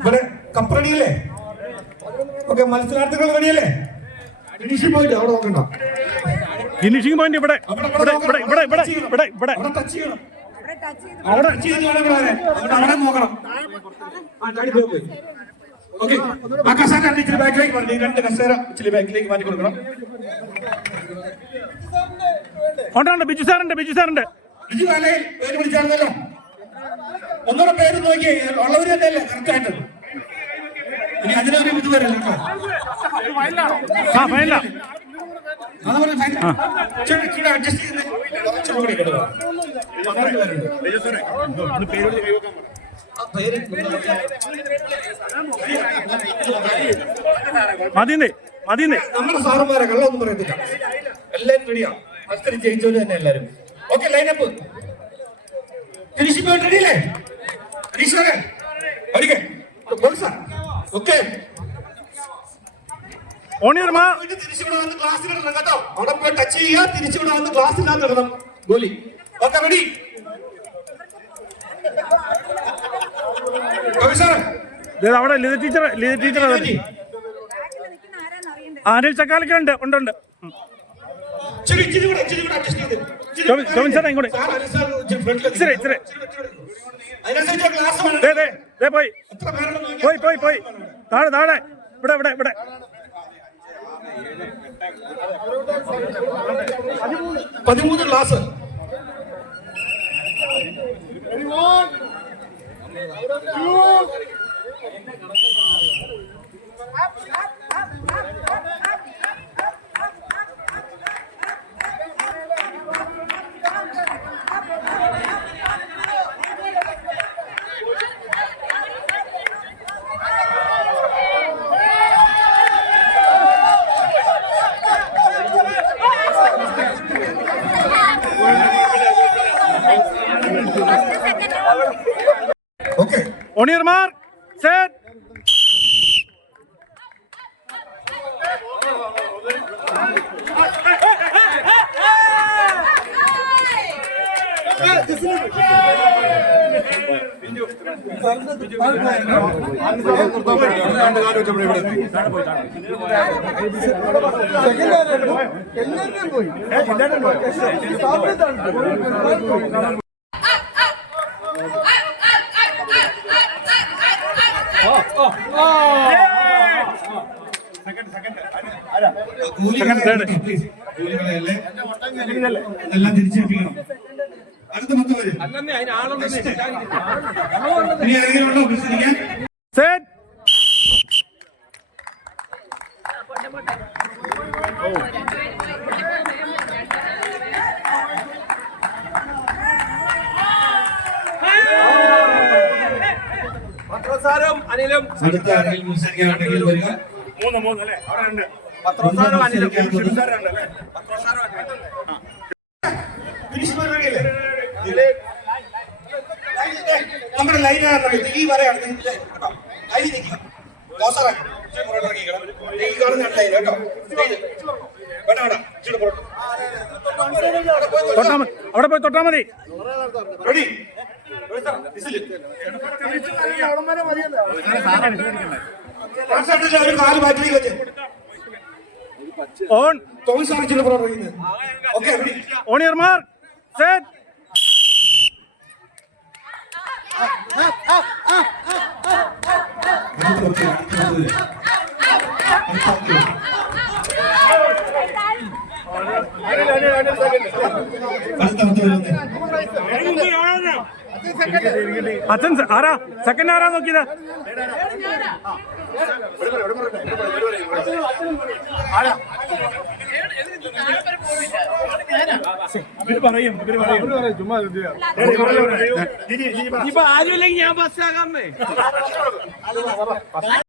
ഇവിടെ കപ്പ് റെഡിയല്ലേ ഓക്കെ മത്സരാർത്ഥികൾ റെഡിയല്ലേ ഫിനിഷിംഗ് പോയിന്റ് അവിടെ നോക്കണ്ട. ഫിനിഷിംഗ് പോയിന്റ് ഇവിടെ. ഇവിടെ ഇവിടെ ഇവിടെ ഇവിടെ ഇവിടെ ഇവിടെ. അവിടെ ടച്ച് ചെയ്യണം. അവിടെ ടച്ച് ചെയ്ത് അവിടെ അവിടെ അവിടെ നോക്കണം. ആ ചാടി പോയി പോയി. ഓക്കെ ആ കസേര രണ്ട് ഇച്ചിരി ബാക്കിലേക്ക് മാറ്റി. രണ്ട് കസേര ഇച്ചിരി ബാക്കിലേക്ക് മാറ്റി കൊടുക്കണം. ഉണ്ട് ബിജു സാറുണ്ട് ബിജു സാറുണ്ട്. ബിജു അല്ലേ പേര് വിളിച്ചാണല്ലോ ഒന്നുകൂടെ പേര് നോക്കി ഉള്ളവര് തന്നെയല്ലേ കറക്റ്റ് ആയിട്ട്. ഇനി അതിനൊരു ഇത് വരില്ല കേട്ടോ? ആ ഫൈനലാ അത് പറഞ്ഞ ഫൈൻ ചേട്ടാ അഡ്ജസ്റ്റ് പേര് മതിന്നേ മതിന്നേ നമ്മുടെ സാറുമാരെ കള്ളൊന്നും പറയത്തില്ല. എല്ലാരും റെഡിയാ മത്സരം ജയിച്ചവര് തന്നെ എല്ലാരും. Okay lineup finishing point finish പഠിക്കേ okay. ഓണിയർ മാ തിരിച്ചുവിടെ വന്ന് ക്ലാസ്സിലിടണം കേട്ടോ. അവിടെ പോയി ടച്ച് ചെയ്യുക തിരിച്ചുവിടെ വന്ന് ക്ലാസ്സിനകത്ത് ഇടണം. ഗോലി. ഓക്കെ റെഡി അവിടെ ലിത ടീച്ചർ ലിത ടീച്ചർ ബാക്കിൽ ചക്കാലൊക്കെ ഉണ്ട് ഉണ്ട്. ഉം. ഇച്ചിരി ഇച്ചിരി കൂടെ ഇച്ചിരി അഡ്ജസ്റ്റ് ചെയ്ത്. ഇച്ചിരി ടോമി- ടോമി ഇങ്ങോട്ട്. സാർ, അനിൽ സാർ ഇച്ചിരി ഇച്ചിരി, പോയി. പോയി പോയി പോയി. താഴെ താഴെ. ഇവിടെ ഇവിടെ ഇവിടെ. പതിമൂന്ന് class Okay on your mark set Second, third. എല്ലാം തിരിച്ചേൽപ്പിക്കണം അടുത്ത പത്ത് പേര് ഇനി ആരെങ്കിലും ഉണ്ടോ അനിലും അടുത്ത ആരെങ്കിലും മത്സരിക്കാനുണ്ടെങ്കിൽ വരിക മൂന്ന് മൂന്ന് അല്ലേ? അവിടെ ഉണ്ട് പത്രോസാരം അല്ലേ? നമ്മുടെ ലൈനാണ് ഈ വരെയാണ്. ഇതിന്റെ കേട്ടോ ലൈൻ നിൽക്കുക ഇറങ്ങിക്കണം. ഈ കാണുന്ന ലൈൻ കേട്ടോ വേണ്ട വേണ്ട. അവിടെ പോയി തൊട്ടാ മതി. Ready ആയിട്ട് ഒരു കാല് ബാക്കിലേക്ക് വെച്ച്. ഓൺ തോമസ് ആണ് ഇച്ചിരി പുറകോട്ട് ഇറങ്ങുന്നത്. Okay, ready? On your mark set അടുത്ത പത്ത് പേര്, അടുത്ത അച്ഛൻ ആരാ? സെക്കൻഡ് ആരാ നോക്കിയത്? പറയും ഇപ്പൊ ആരുമില്ലെങ്കിൽ ഞാൻ ബസ്സാകാമേ